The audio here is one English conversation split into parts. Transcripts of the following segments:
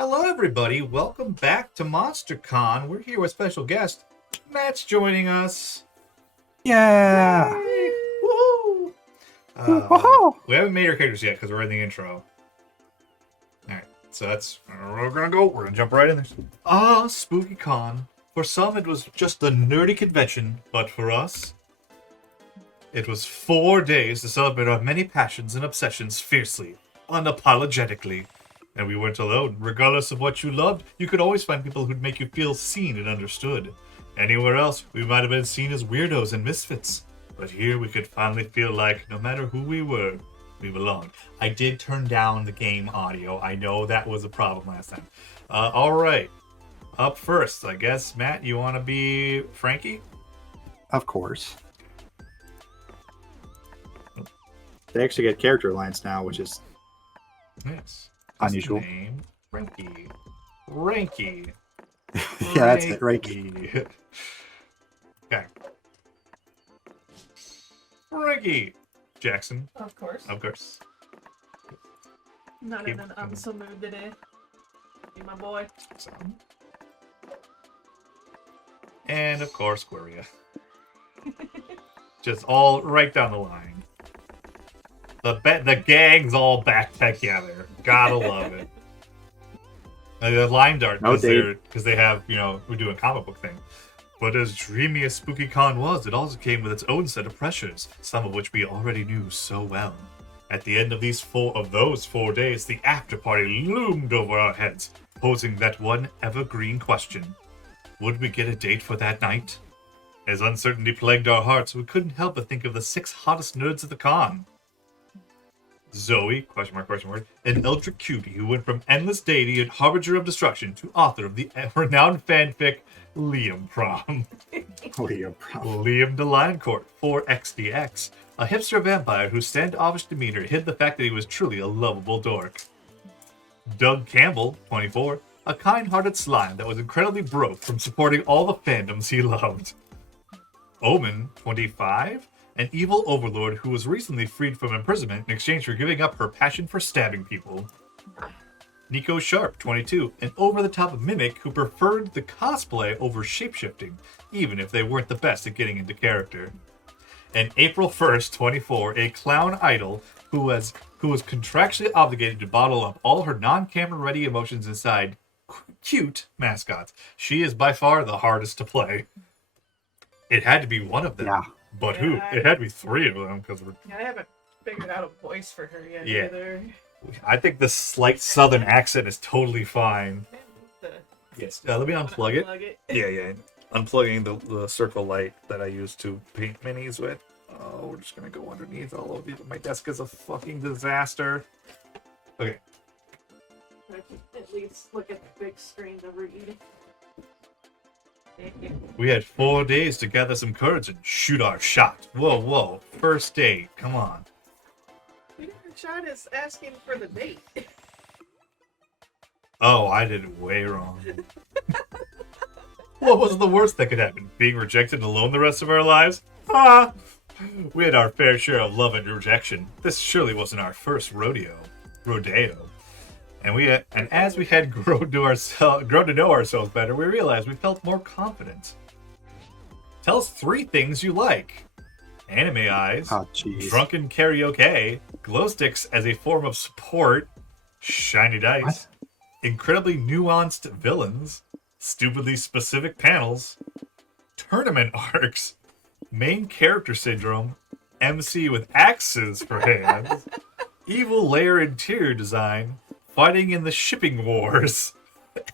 Hello, everybody. Welcome back to Monster Con. We're here with special guest Matt's joining us. Yeah! Yay! Woohoo! Woohoo! We haven't made our characters yet because we're in the intro. Alright, so that's where we're gonna go. We're gonna jump right in there. Spooky Con. For some, it was just a nerdy convention, but for us, it was 4 days to celebrate our many passions and obsessions fiercely, unapologetically. And we weren't alone. Regardless of what you loved, you could always find people who'd make you feel seen and understood. Anywhere else, we might have been seen as weirdos and misfits. But here we could finally feel like, no matter who we were, we belonged. I did turn down the game audio. I know that was a problem last time. Alright. Up first, I guess, Matt, you want to be Frankie? Of course. They actually get character lines now, which is Yes. unusual. Name, Frankie. Frankie. Yeah, that's it, Frankie. Okay. Frankie. Jackson. Of course. Of course. Not in an awesome mood today. Be my boy. So. And of course, Gloria. Just all right down the line. The gang's all back together. Gotta love it. The line dart, because they have, we do a comic book thing. But as dreamy as Spooky Con was, it also came with its own set of pressures, some of which we already knew so well. At the end of those 4 days, the after party loomed over our heads, posing that one evergreen question. Would we get a date for that night? As uncertainty plagued our hearts, we couldn't help but think of the 6 hottest nerds of the con. Zoe, question mark, an eldritch cutie who went from endless deity and harbinger of destruction to author of the renowned fanfic Liam Prom. Liam de Lioncourt, 4XDX, a hipster vampire whose standoffish demeanor hid the fact that he was truly a lovable dork. Doug Campbell, 24, a kind-hearted slime that was incredibly broke from supporting all the fandoms he loved. Omen, 25, an evil overlord who was recently freed from imprisonment in exchange for giving up her passion for stabbing people. Nico Sharp, 22, an over-the-top mimic who preferred the cosplay over shapeshifting, even if they weren't the best at getting into character. And April 1st, 24, a clown idol who was contractually obligated to bottle up all her non-camera ready emotions inside cute mascots. She is by far the hardest to play. It had to be one of them. Yeah. But who? It had to be 3 of them because I haven't figured out a voice for her yet Yeah. either. I think the slight southern accent is totally fine. Yes. Let me unplug it. Unplug it. Yeah. Unplugging the circle light that I use to paint minis with. Oh, we're just gonna go underneath all of these. My desk is a fucking disaster. Okay. I can at least look at the big screen to read. We had 4 days to gather some courage and shoot our shot. Whoa. First date. Come on. Your shot is asking for the date. Oh, I did it way wrong. What was the worst that could happen? Being rejected and alone the rest of our lives? We had our fair share of love and rejection. This surely wasn't our first rodeo. And as we had grown to know ourselves better, we realized we felt more confident. Tell us 3 things you like. Anime eyes, drunken karaoke, glow sticks as a form of support, shiny dice, incredibly nuanced villains, stupidly specific panels, tournament arcs, main character syndrome, MC with axes for hands, evil layer interior design, fighting in the shipping wars,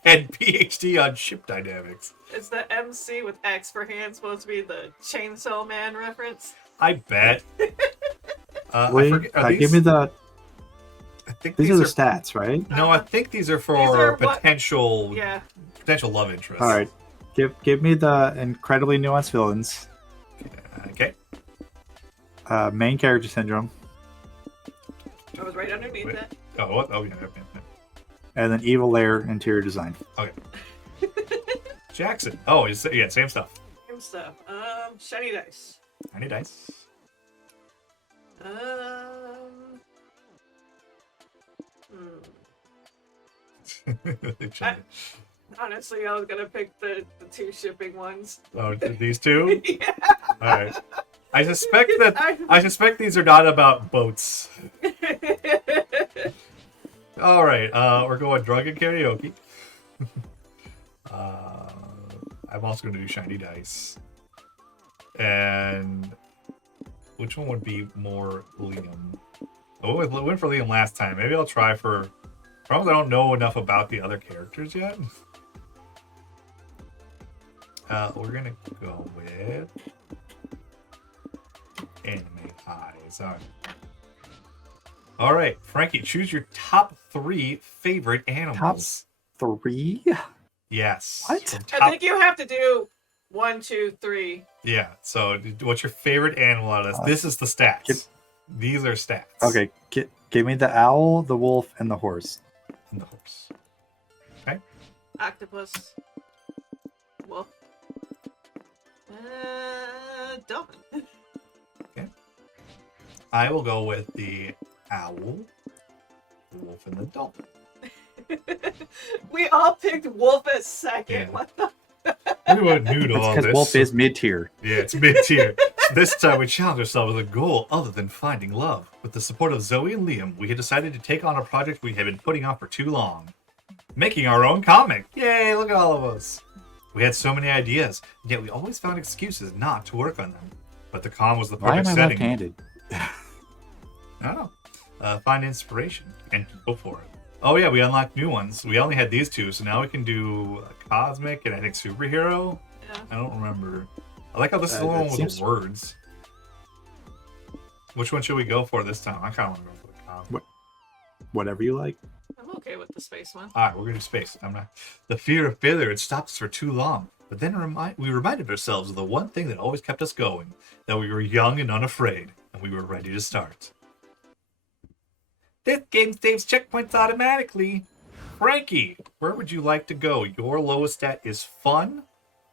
and PhD on ship dynamics. Is the MC with X for hand supposed to be the Chainsaw Man reference? I bet. Give me the... I think these are the stats, right? No, I think these are for potential love interest. All right. Give me the incredibly nuanced villains. Okay. Main character syndrome. I was right underneath that. Oh, what? Oh, yeah. And then evil layer interior design. Okay. Jackson. Oh, yeah, same stuff. Same stuff. Shiny dice. Shiny dice. Honestly, I was gonna pick the 2 shipping ones. Oh, these two? Yeah. All right. I suspect these are not about boats. All right. We're going drunken karaoke. I'm also going to do shiny dice. And which one would be more Liam? Oh, I went for Liam last time. Maybe I'll try for. Probably I don't know enough about the other characters yet. We're gonna go with anime highs. All right, Frankie, choose your top 3 favorite animals. Top 3? Yes. What? I think you have to do 1, 2, 3. Yeah. So, what's your favorite animal out of this? This is the stats. These are stats. Okay, give me the owl, the wolf, and the horse. And the horse. Okay. Octopus. Wolf. Dolphin. Okay. I will go with the owl, the wolf, and the dolphin. We all picked wolf as second. Yeah. What the? We weren't new to all Because this. wolf is mid-tier. Yeah, it's mid-tier. This time we challenged ourselves with a goal other than finding love. With the support of Zoe and Liam, we had decided to take on a project we had been putting off for too long. Making our own comic. Yay, look at all of us. We had so many ideas, yet we always found excuses not to work on them. But the con was the Why am perfect I setting. left-handed? I don't know. Find inspiration and go for it. Oh yeah, we unlocked new ones. We only had these 2, so now we can do a cosmic and I think superhero. Yeah. I don't remember. I like how this is the one with the words. Which one should we go for this time? I kind of want to go for the cosmic. Whatever you like. I'm okay with the space one. All right, we're gonna do space. I'm not. The fear of failure had stopped us for too long, but then we reminded ourselves of the one thing that always kept us going: that we were young and unafraid, and we were ready to start. This game saves checkpoints automatically. Frankie, where would you like to go? Your lowest stat is fun,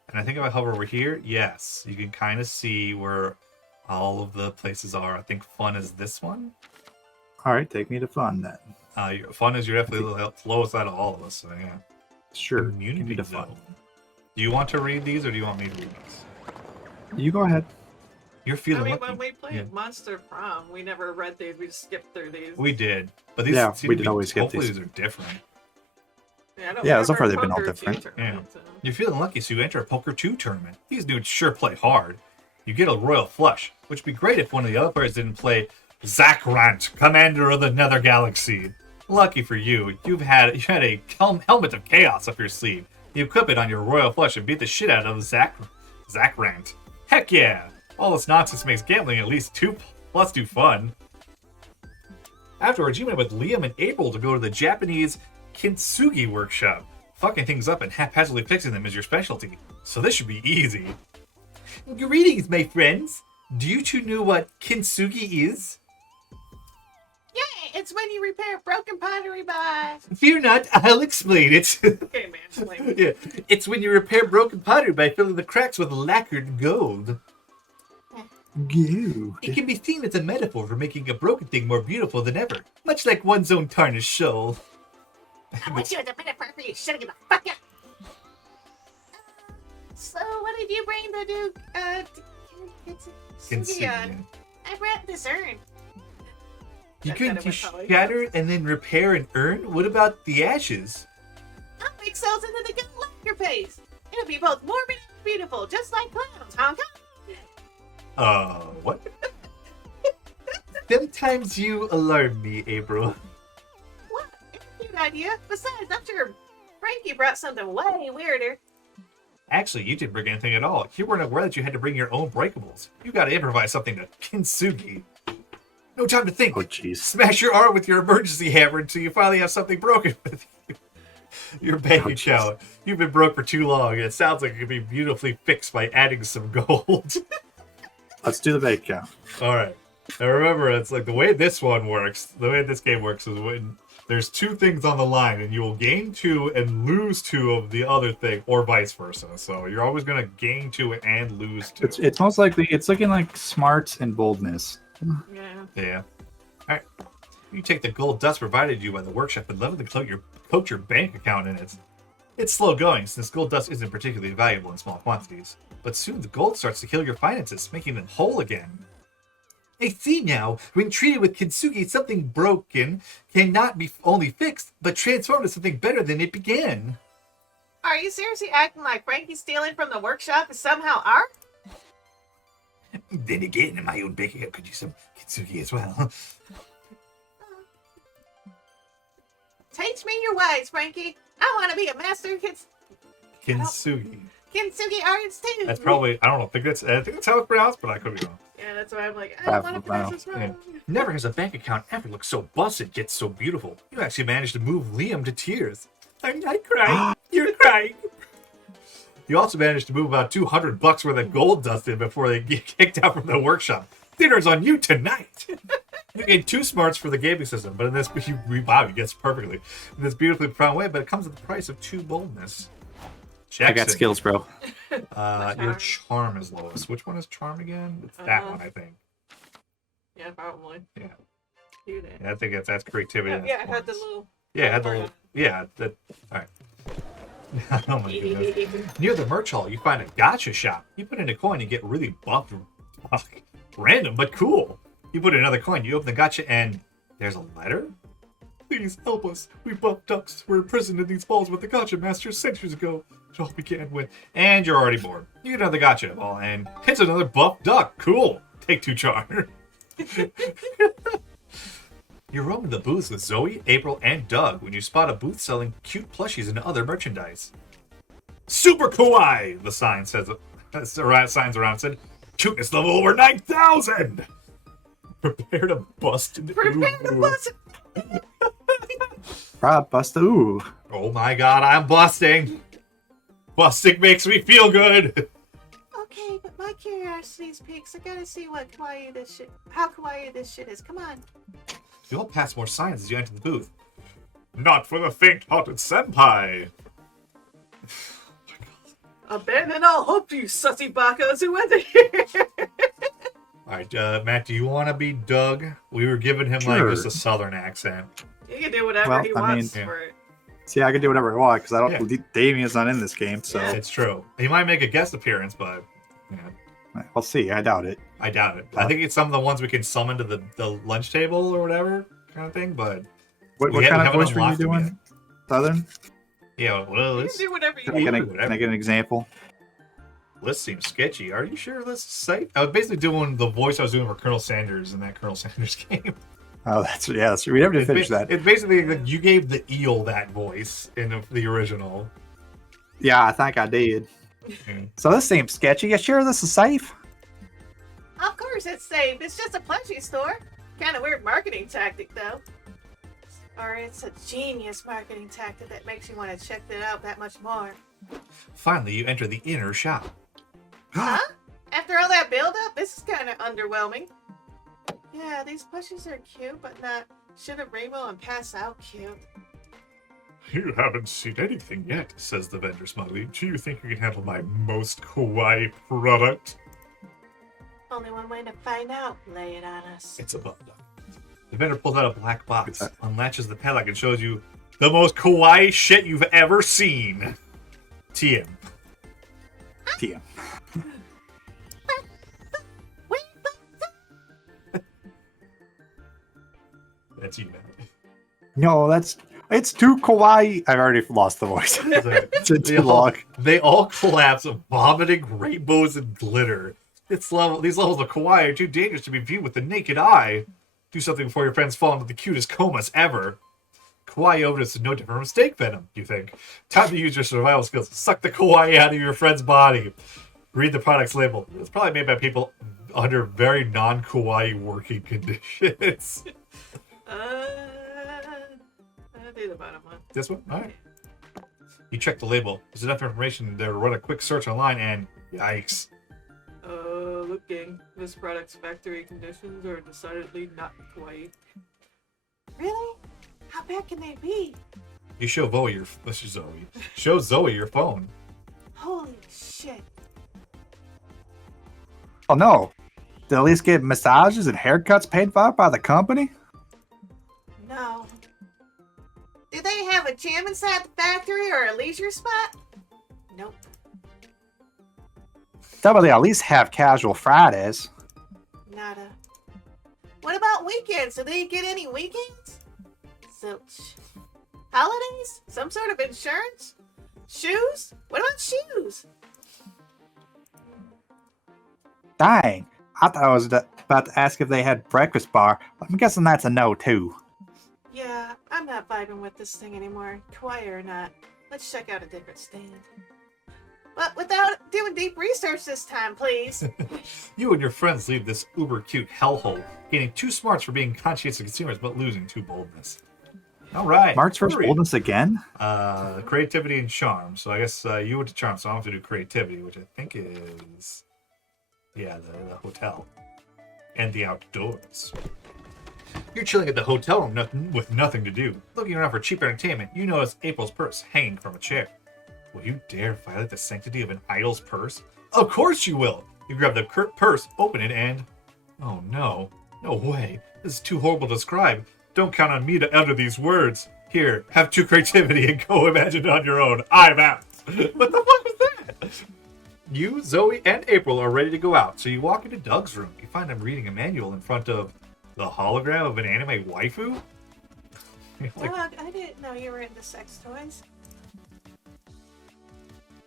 and I think if I hover over here, yes, you can kind of see where all of the places are. I think fun is this one. All right, take me to fun then. Fun is you're definitely the lowest out of all of us. So yeah. Sure. Community Give me the zone. fun. Do you want to read these, or do you want me to read these? You go ahead. You're I feeling mean, lucky. when we played Yeah. Monster Prom, we never read these. We just skipped through these. We did, but these Yeah, seem we to did be- always skip hopefully these. these are different. Yeah, I don't Yeah, so remember far they've been all Poker different. 2 tournament, so- You're feeling lucky, so you enter a Poker 2 tournament. These dudes sure play hard. You get a royal flush, which would be great if one of the other players didn't play Zakrant, commander of the Nether Galaxy. Lucky for you, you had a helmet of chaos up your sleeve. You equip it on your royal flush and beat the shit out of Zakrant. Heck yeah! All this nonsense makes gambling at least 2+2 fun. Afterwards, you met with Liam and April to go to the Japanese kintsugi workshop. Fucking things up and haphazardly fixing them is your specialty, so this should be easy. Greetings, my friends. Do you two know what kintsugi is? Yeah, it's when you repair broken pottery by. Fear not, I'll explain it. Okay, man. Explain. Yeah, it's when you repair broken pottery by filling the cracks with lacquered gold. You. It can be seen as a metaphor for making a broken thing more beautiful than ever, much like one's own tarnished soul. I want you as a metaphor for you. Shut the fuck up. So, what did you bring the new Kintsugi. I brought this urn. You That can kind of went probably. shatter and then repair an urn? What about the ashes? I'll mix those into the good lacquer paste. It'll be both morbid and beautiful, just like clowns, Hong Kong. What? Sometimes you alarm me, April. What? It's a cute idea. Besides, I'm sure Frankie brought something way weirder. Actually, you didn't bring anything at all. You weren't aware that you had to bring your own breakables. You gotta improvise something to kintsugi. No time to think. Oh, jeez. Smash your arm with your emergency hammer until you finally have something broken with you. Your bank Oh, account. You've been broke for too long, and it sounds like it could be beautifully fixed by adding some gold. Let's do the bank count. All right. Now remember, it's like the way this one works, the way this game works is when there's 2 things on the line, and you will gain 2 and lose 2 of the other thing, or vice versa. So you're always going to gain 2 and lose 2. It's most likely it's looking like smarts and boldness. Yeah. Yeah. All right. You take the gold dust provided you by the workshop and level to coat your bank account in it. It's slow going, since gold dust isn't particularly valuable in small quantities. But soon the gold starts to heal your finances, making them whole again. I see now, when treated with kintsugi, something broken cannot be only fixed, but transformed into something better than it began. Are you seriously acting like Frankie stealing from the workshop is somehow art? Then again, in my own bank account could use some kintsugi as well. Teach me your ways, Frankie. I want to be a master of Kintsugi. kintsugi artist too. That's probably, I don't know, I think that's how it's pronounced, but I could be wrong. Yeah, that's why I'm like, I don't want to pronounce this wrong. Yeah. Never has a bank account ever looked so busted yet so beautiful. You actually managed to move Liam to tears. I'm not crying. You're crying. You also managed to move about $200 worth of gold dust in before they get kicked out from the workshop. Dinner's on you tonight. You gain 2 smarts for the gaming system, but in this, wow, you guess perfectly. In this beautifully profound way, but it comes at the price of 2 boldness. Jackson. I got skills, bro. Your charm is lowest. Which one is charm again? It's that one, I think. Yeah, probably. Yeah. Do that. Yeah, I think that's creativity. Yeah, I had the little. Yeah, I had the little. Yeah, that. All right. Oh my goodness. Near the merch hall, you find a gacha shop. You put in a coin, you get really buffed. Random, but cool. You put in another coin, you open the gacha, and there's a letter? Please help us. We buff ducks were imprisoned in these balls with the gacha master centuries ago. It all began when. And you're already bored. You get another gacha ball, and it's another buff duck. Cool. Take 2 charm. You're roaming the booths with Zoe, April, and Doug when you spot a booth selling cute plushies and other merchandise. Super kawaii, the sign says. Signs around said, cuteness level over 9,000. Prepare to bust. Prepare to bust. Bust. Ooh. Oh my god, I'm busting. Busting makes me feel good. Okay, but my curiosity's piqued. I gotta see how kawaii this shit is. Come on. You all pass more signs as you enter the booth. Not for the faint-hearted senpai. Abandon all hope, you sussy bacos who enter here. Alright, Matt, do you want to be Doug? We were giving him like just a southern accent. You can do whatever he wants mean, for it. See, I can do whatever I want because I don't. Damien's not in this game, so It's true. He might make a guest appearance, but yeah. We'll see. I doubt it. I doubt it. I think it's some of the ones we can summon to the lunch table or whatever kind of thing, but What kind of voice were you doing? Yet. Southern? Yeah, well, You this, can do whatever you Can want. I get an example? this seems sketchy. Are you sure this is safe? I was basically doing the voice I was doing for Colonel Sanders in that Colonel Sanders game. Oh, that's we never did finish that. It's basically like you gave the eel that voice in the original. Yeah, I think I did. So this seems sketchy. You sure this is safe? Of course it's safe. It's just a plushie store. Kind of weird marketing tactic, though. Or it's a genius marketing tactic that makes you want to check it out that much more. Finally, you enter the inner shop. Huh? After all that build-up, this is kind of underwhelming. Yeah, these plushies are cute, but not should a rainbow and pass out cute. You haven't seen anything yet, says the vendor smugly. Do you think you can handle my most kawaii product? Only one way to find out. Lay it on us. It's a buff duck. The vendor pulls out a black box, unlatches the padlock, and shows you the most kawaii shit you've ever seen. TM. TM. That's you, man. No, it's too kawaii. I've already lost the voice. It's too long. They all collapse, vomiting rainbows and glitter. These levels of kawaii are too dangerous to be viewed with the naked eye. Do something before your friends fall into the cutest comas ever. Kawaii overdose is no different from steak venom, you think. Time to use your survival skills to suck the kawaii out of your friend's body. Read the product's label. It's probably made by people under very non-kawaii working conditions. I did about a month. This one? Alright. You check the label. There's enough information there to run a quick search online and yikes. Looking. This product's factory conditions are decidedly not kawaii. Really? How bad can they be? You show Show Zoe your phone. Holy shit. Oh no. Did at least get massages and haircuts paid for by the company? Do they have a gym inside the factory or a leisure spot? Nope. How about they at least have casual Fridays? Nada. What about weekends? Do they get any weekends? Zilch. Holidays? Some sort of insurance? Shoes? What about shoes? Dang. I thought I was about to ask if they had breakfast bar, but I'm guessing that's a no, too. Yeah, I'm not vibing with this thing anymore. Kawaii or not. Let's check out a different stand. But without doing deep research this time, please. You and your friends leave this uber-cute hellhole, gaining 2 smarts for being conscientious consumers, but losing 2 boldness. All right. Smarts versus boldness again? Creativity and charm. So I guess you went to charm, so I have to do creativity, which I think is... Yeah, the hotel. And the outdoors. You're chilling at the hotel room with nothing to do. Looking around for cheap entertainment, you notice April's purse hanging from a chair. Will you dare violate the sanctity of an idol's purse? Of course you will! You grab the purse, open it, and... Oh no. No way. This is too horrible to describe. Don't count on me to utter these words. Here, have 2 creativity and go imagine it on your own. I'm out. What the fuck was that? You, Zoe, and April are ready to go out, so you walk into Doug's room. You find him reading a manual in front of the hologram of an anime waifu? Doug, I didn't know you were into sex toys.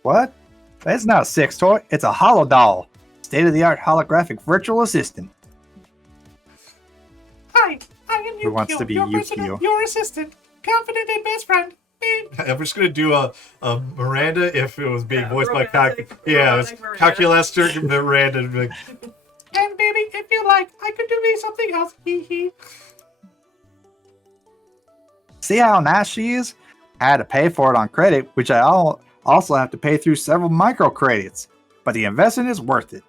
What? That's not a sex toy. It's a holo doll. State-of-the-art holographic virtual assistant. Hi, I am Yukio, Who wants to be Yukio? Your assistant, confident and best friend. I'm just gonna do a Miranda if it was being voiced by romantic Calculaster Miranda. Like, And baby, if you like, I could do something else. Hee hee. See how nice she is? I had to pay for it on credit, which I also have to pay through several microcredits. But the investment is worth it.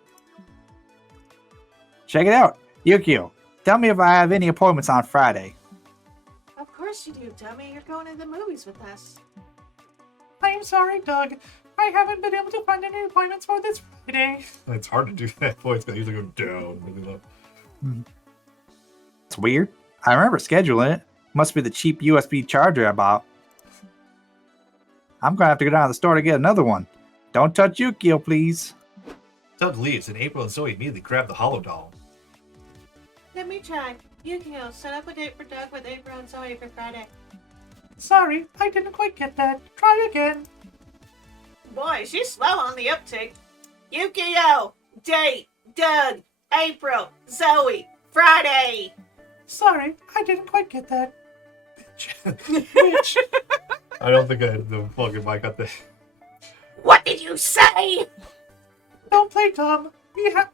Check it out. Yukio, tell me if I have any appointments on Friday. Of course you do, dummy. You're going to the movies with us. I'm sorry, Doug. I haven't been able to find any appointments for this Friday. it's hard to do that voice because I usually go down really low. It's weird. I remember scheduling it. Must be the cheap USB charger I bought. I'm gonna have to go down to the store to get another one. Don't touch Yukio, please. Doug leaves, and April and Zoe immediately grab the holo doll. Let me try. Yukio, set up a date for Doug with April and Zoe for Friday. Sorry, I didn't quite get that. Try again. Boy, she's slow on the uptake. Yukio, date, Doug, April, Zoe, Friday. Sorry, I didn't quite get that. Bitch. I don't think I had the fucking mic up there. What did you say? Don't play dumb.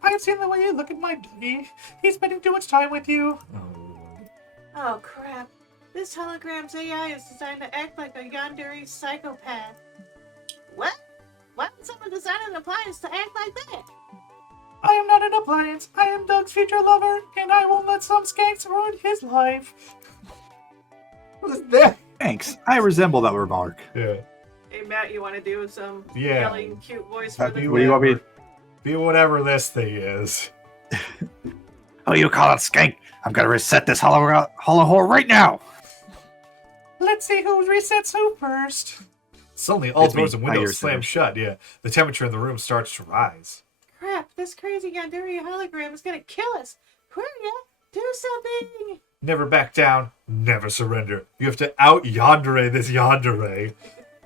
I've seen the way you look at my doggy. He's spending too much time with you. Oh, crap. This hologram's AI is designed to act like a yandere psychopath. What? Why would someone design an appliance to act like that? I am not an appliance. I am Doug's future lover, and I won't let some skanks ruin his life. What is that? Thanks. I resemble that remark. Yeah. Hey, Matt, you want to do some Yeah. yelling cute voice What for do the you want me? Be whatever this thing is. Oh, you call it skank? I'm gonna reset this hollow hole right now. Let's see who resets who first. Suddenly, all It's me. doors and I hear windows slam it. shut. Yeah, the temperature in the room starts to rise. Crap, this crazy yandere hologram is gonna kill us. Hurry up, do something. Never back down, never surrender. You have to out yandere this yandere.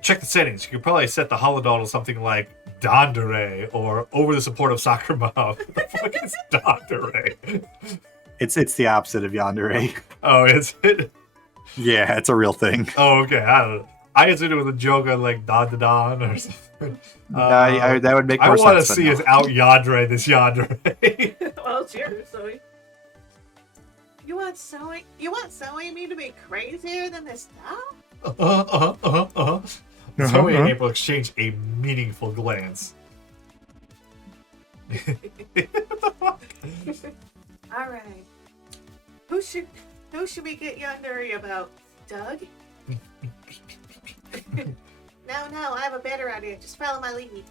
Check the settings. You could probably set the holodoll to something like Dondere or over the support of soccer mom. What the fuck is Dondere? It's the opposite of yandere. Oh, is it? Yeah, it's a real thing. Oh, okay. I don't know. I assumed it was a joke on like Don the Don or something. That would make I more want to sense. see us out yandere this yandere. Well, cheers, Zoe. You want Zoe and me to be crazier than this doll? Zoe and April exchange a meaningful glance. What the fuck? All right. Who should we get yandere about? Doug? No, I have a better idea. Just follow my lead.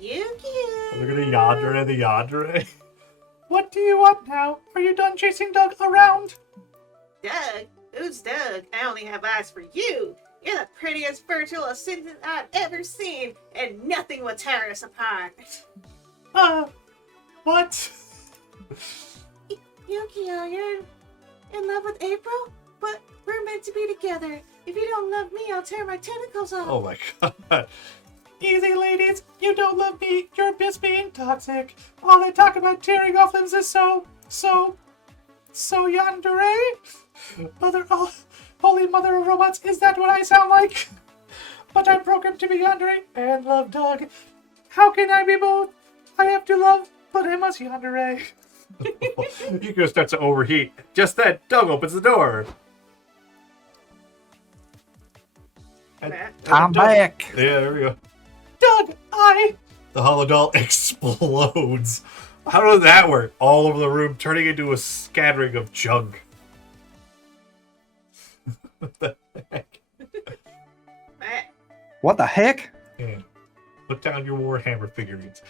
Yukio. Look at the yandere. What do you want now? Are you done chasing Doug around? Doug? Who's Doug? I only have eyes for you. You're the prettiest virtual assistant I've ever seen, and nothing will tear us apart. What? Yukio, you're in love with April? But we're meant to be together. If you don't love me, I'll tear my tentacles off. Oh my god. Easy, ladies. You don't love me. You're just being toxic. All that talk about tearing off limbs is so yandere. Holy mother of robots, is that what I sound like? But I'm programmed to be yandere and love Doug. How can I be both? I have to love, but I must yandere. Yukio starts to overheat. Just then, Doug opens the door. I'm back. Yeah, there we go. Doug, The hollow doll explodes. How does that work? All over the room, turning into a scattering of junk. What the heck? What the heck? Yeah. Put down your Warhammer figurines.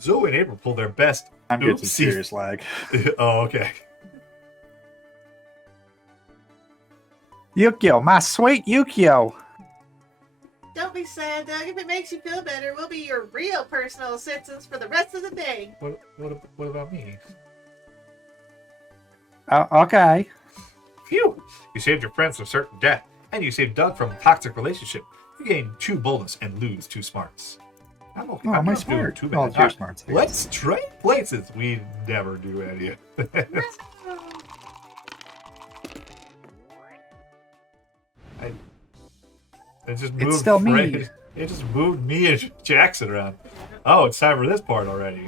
Zoe and April pull their best. I'm getting some serious lag. Oh, okay. Yukio, my sweet Yukio. Don't be sad, Doug. If it makes you feel better, we'll be your real personal assistants for the rest of the day. What about me? Okay. Phew! You saved your friends from certain death, and you saved Doug from a toxic relationship. You gain 2 boldness and lose 2 smarts. I'm okay. Oh, I'm my not doing smart. too Oh, bad. your smarts. I guess. Let's trade places. We never do any of this. It just moved. It's still me. Fred. It just moved me and Jackson around. Oh, it's time for this part already.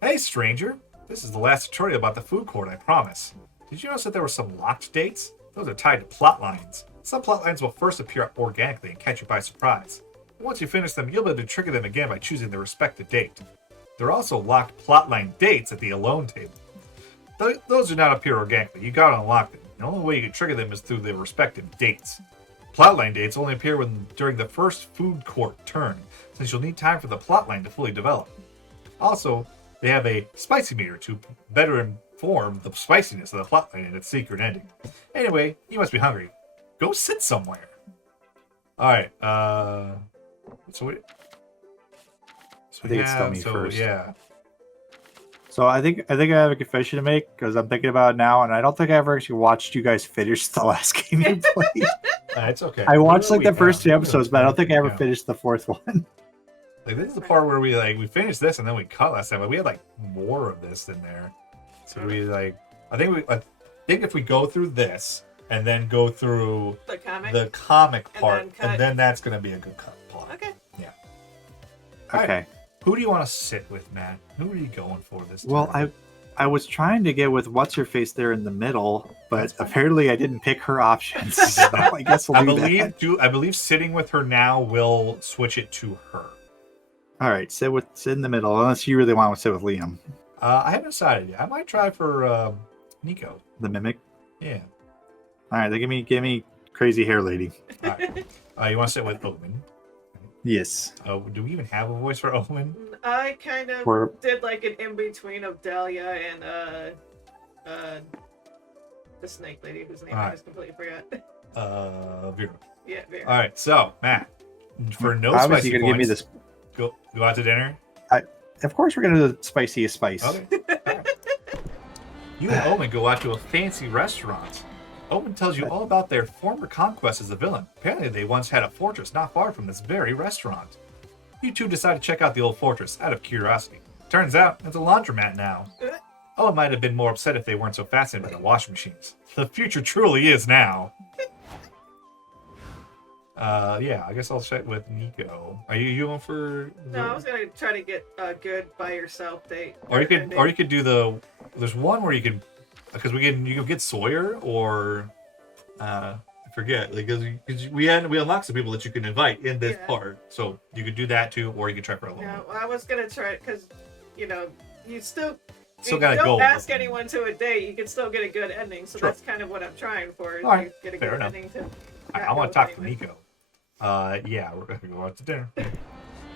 Hey, stranger. This is the last tutorial about the food court, I promise. Did you notice that there were some locked dates? Those are tied to plot lines. Some plot lines will first appear organically and catch you by surprise. Once you finish them, you'll be able to trigger them again by choosing the respective date. There are also locked plotline dates at the alone table. Those do not appear organically. You gotta unlock them. The only way you can trigger them is through the respective dates. Plotline dates only appear during the first food court turn, since you'll need time for the plotline to fully develop. Also, they have a spicy meter to better inform the spiciness of the plotline and its secret ending. Anyway, you must be hungry. Go sit somewhere. Alright, so I think it's still me first. Yeah. So I think I have a confession to make because I'm thinking about it now, and I don't think I ever actually watched you guys finish the last game you played. It's okay. I watched like the first 2 episodes, but I don't think I ever finished the 4th one. Like this is the part where we finished this and then we cut last time, but we had like more of this in there. So I think if we go through this and then go through the comic part, and then that's gonna be a good cut plot. Okay. Yeah. Okay. Right. Who do you want to sit with, Matt? Who are you going for this time? Well, I was trying to get with what's her face there in the middle, but apparently I didn't pick her options. So I guess we'll do I believe sitting with her now will switch it to her. All right, sit in the middle, unless you really want to sit with Liam. I haven't decided yet. I might try for Nico. The mimic. Yeah. All right, then give me crazy hair lady. All right. You want to sit with Omen? Yes. Do we even have a voice for Omen? I kind of did like an in-between of Dahlia and the snake lady whose name I just completely forgot. Vera. Yeah, Vera. All right, so Matt, for no Obviously spicy you're gonna points, give me this. go out to dinner. Of course, we're gonna do the spiciest spice. Okay. Right. You and Omen go out to a fancy restaurant. Omen tells you all about their former conquest as a villain. Apparently, they once had a fortress not far from this very restaurant. You two decide to check out the old fortress out of curiosity. Turns out, it's a laundromat now. Owen might have been more upset if they weren't so fascinated by the washing machines. The future truly is now. Yeah, I guess I'll check with Nico. Are you going for? No, I was gonna try to get a good by yourself date. Or you could do the. There's one where you could, because you could get Sawyer or, I forget, like because we unlocked some people that you can invite in this part, so you could do that too, or you could try for a little. Yeah, well, I was gonna try it because, you still gotta go. Don't ask anyone to a date. You can still get a good ending. So that's kind of what I'm trying for. All right, get a fair good enough. ending to. I want to talk to Nico. Yeah, we're gonna go out to dinner.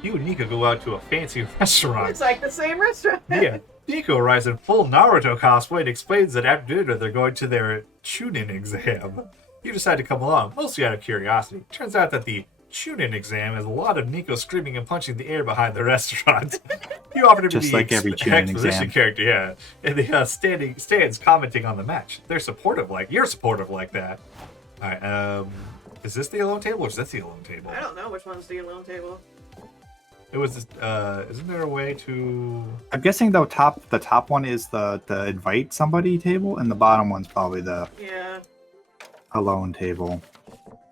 You and Nico go out to a fancy restaurant. It's like the same restaurant. Yeah, Nico arrives in full Naruto cosplay and explains that after dinner they're going to their Chunin exam. You decide to come along, mostly out of curiosity. Turns out that the Chunin exam is a lot of Nico screaming and punching the air behind the restaurant. You offer to be Just the like every Chunin exposition exam. character, yeah. And the stands commenting on the match. They're supportive you're supportive like that. Alright, is this the alone table or is this the alone table? I don't know which one's the alone table. It was, isn't there a way to... I'm guessing the top one is the invite somebody table, and the bottom one's probably the Yeah, alone table.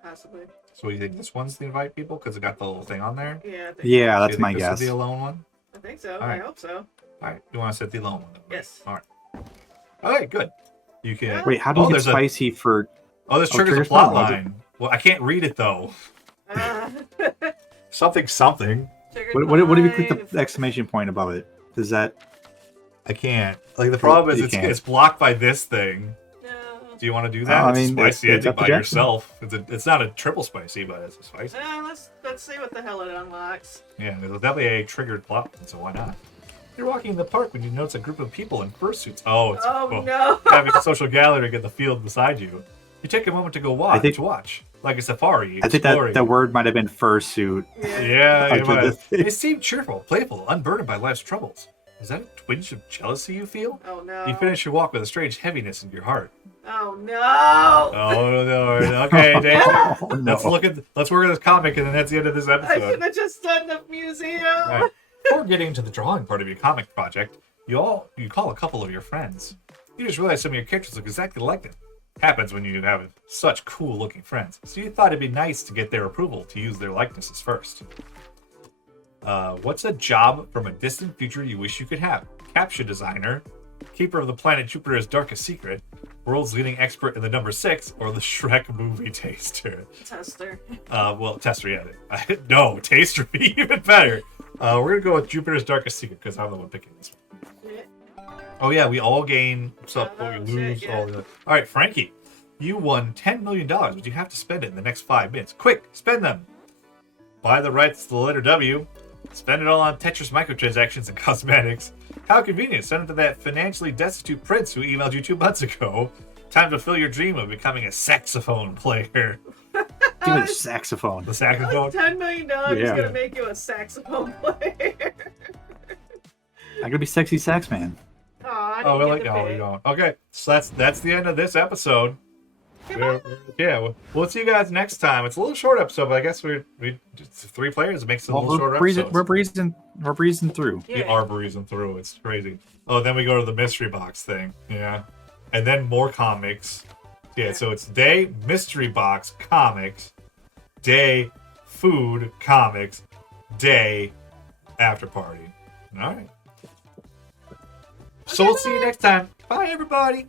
possibly. So you think this one's the invite people? Because it got the little thing on there? Yeah, I think, Yeah, So that's you think my this guess. is the alone one? I think so. Alright. I hope so. Alright, you want to set the alone one? Yes. Alright. Okay, good. You can... Wait, how do you get there's a- spicy for? Oh, this triggers a triggers plot plot line. Well, I can't read it, though. Uh, Something. triggered What if you click mine. the exclamation point above it? Does that? I can't. Like, the problem is You it's can't. blocked by this thing. No. Do you want to do that? I It's mean, spicy it's ending up to by Jackson. yourself. It's not a triple spicy, but it's a spicy. Let's see what the hell it unlocks. Yeah, there's definitely a triggered plot, so why not? You're walking in the park when you notice a group of people in fursuits. Oh, it's Oh no! having a social gathering in the field beside you. You take a moment to go watch, like a safari. I think exploring. that word might have been fursuit. Yeah, I you did might. this thing. They seem cheerful, playful, unburdened by life's troubles. Is that a twinge of jealousy you feel? Oh no! You finish your walk with a strange heaviness in your heart. Oh no! Oh no! Okay, Dave. Oh, no. Let's work on this comic, and then that's the end of this I should episode. have just done the museum. All right. Before getting into the drawing part of your comic project, you call a couple of your friends. You just realize some of your characters look exactly like them. Happens when you have such cool-looking friends. So you thought it'd be nice to get their approval to use their likenesses first. What's a job from a distant future you wish you could have? Caption designer, keeper of the planet Jupiter's darkest secret, world's leading expert in the number 6, or the Shrek movie taster. Tester. Well, tester, yeah. No, taster would be even better. We're gonna go with Jupiter's darkest secret because I'm the one picking this one. Shit. Oh yeah, we all gain stuff, Oh, but we shit, lose yeah. all the. All right, Frankie, you won $10 million, but you have to spend it in the next 5 minutes. Quick, spend them. Buy the rights to the letter W. Spend it all on Tetris microtransactions and cosmetics. How convenient. Send it to that financially destitute prince who emailed you 2 months ago. Time to fill your dream of becoming a saxophone player. Give me the saxophone. The saxophone. $10 million is Yeah. gonna make you a saxophone player. I'm gonna be sexy sax man. Aw, I Oh, didn't really? get the No, pick. we don't. Okay, so that's the end of this episode. Yeah, we'll see you guys next time. It's a little short episode, but I guess we just 3 players. It makes it a little shorter episode. We're breezing through. We are breezing through. It's crazy. Oh, then we go to the mystery box thing. Yeah, and then more comics. Yeah, so it's day mystery box comics, day food comics, day after party. All right. So we'll see you next time. Bye, everybody.